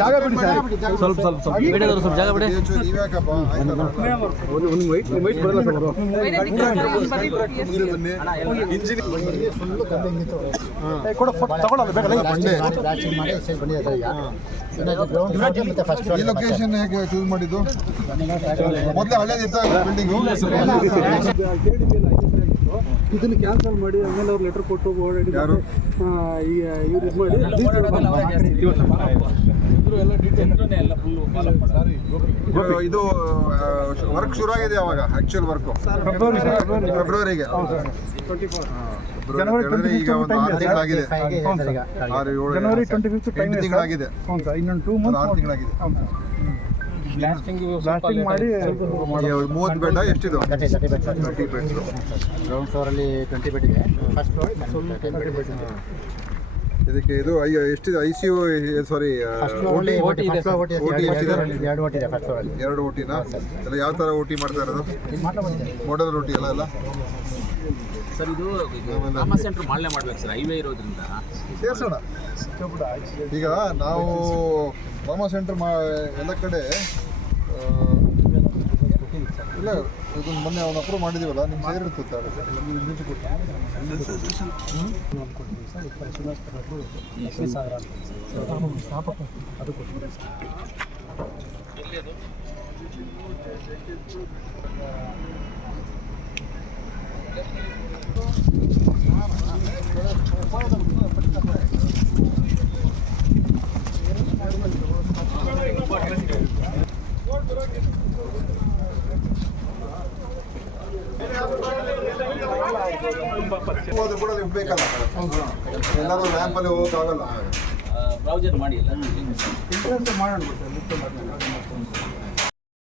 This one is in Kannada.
ಜಾಗ ಬಿಡಿ ಸರ್, ಸ್ವಲ್ಪ ಜಾಗ ಬಿಡಿ. ಈ ಲೊಕೇಶನ್ ಹೇಗೆ ಚೂಸ್ ಮಾಡಿದ್ದು? ಮೊದಲೇ ಹಳೇದಿತ್ತ ಬಿಲ್ಡಿಂಗು? ಇದನ್ನು ಕ್ಯಾನ್ಸಲ್ ಮಾಡಿ ಆಮೇಲೆ ಅವ್ರು ಲೆಟರ್ ಕೊಟ್ಟು ಓಡಾಡಿ ಯಾರು ಇವ್ರು ಇದು ಮಾಡಿ ಇದು ವರ್ಕ್ ಶುರು ಆಗಿದೆ ಯಾವಾಗ? ಆಕ್ಚುಯಲ್ ವರ್ಕ್ ಫೆಬ್ರವರಿಗೆ. ಈಗ ಒಂದು 6 ತಿಂಗಳಾಗಿದೆ. 6, 7, ಜನವರಿ 25 8 ತಿಂಗಳಾಗಿದೆ. ಇನ್ನೊಂದು 2 ಮಂತ್ 6 ತಿಂಗಳಾಗಿದೆ. ಬ್ಲಾಸ್ಟಿಂಗ್ ಮಾಡಿ 30 ಬೆಡ್ ಎಷ್ಟಿದು? 30 ಬೆಡ್. ಗ್ರೌಂಡ್ ಫ್ಲೋರ್ ಅಲ್ಲಿ 20 ಬೆಡ್ ಇದೆ. ಫಸ್ಟ್ ಫ್ಲೋರ್ 10 ಬೆಡ್ ಇದೆ. ಇದಕ್ಕೆ ಇದು ಎಷ್ಟಿದೆ? ICU ಸಾರಿ ಓಟಿ ಎಷ್ಟಿದೆ? 2 ಓಟಿ ಇದೆ ಫಸ್ಟ್ ಫ್ಲೋರ್ ಅಲ್ಲಿ. 2 ಓಟಿನಾ? ಎಲ್ಲ ಯಾವ ಥರ ಓಟಿ ಮಾಡ್ತಾ ಇರೋದು? ಮಾಡಲ್ ಓಟಿ ಎಲ್ಲ ಸರ್ ಇದು ಟ್ರಾಮಾ ಸೆಂಟರ್ ಮಾಡಲೇ ಮಾಡ್ಬೇಕು ಸರ್, ಹೈವೇ ಇರೋದ್ರಿಂದ ಸೇರಿಸೋಣ. ಈಗ ನಾವು ಟ್ರಾಮಾ ಸೆಂಟರ್ ಎಲ್ಲ ಕಡೆ ಇಲ್ಲ, ಇದನ್ನು ಮೊನ್ನೆ ಅವನು ಅಪ್ರೂವ್ ಮಾಡಿದ್ದೀವಲ್ಲ, ನಿಮ್ಗೆ ಸೇರಿರ್ತದೆ. ಕೂಡ ಬೇಕಲ್ಲ, ಎಲ್ಲರೂ ರ್ಯಾಂಪಲ್ಲಿ ಹೋಗೋಕ್ಕಾಗಲ್ಲ. ಬ್ರೌಸರ್ ಮಾಡಿ ಇಲ್ಲ ಮಾಡೋಣ.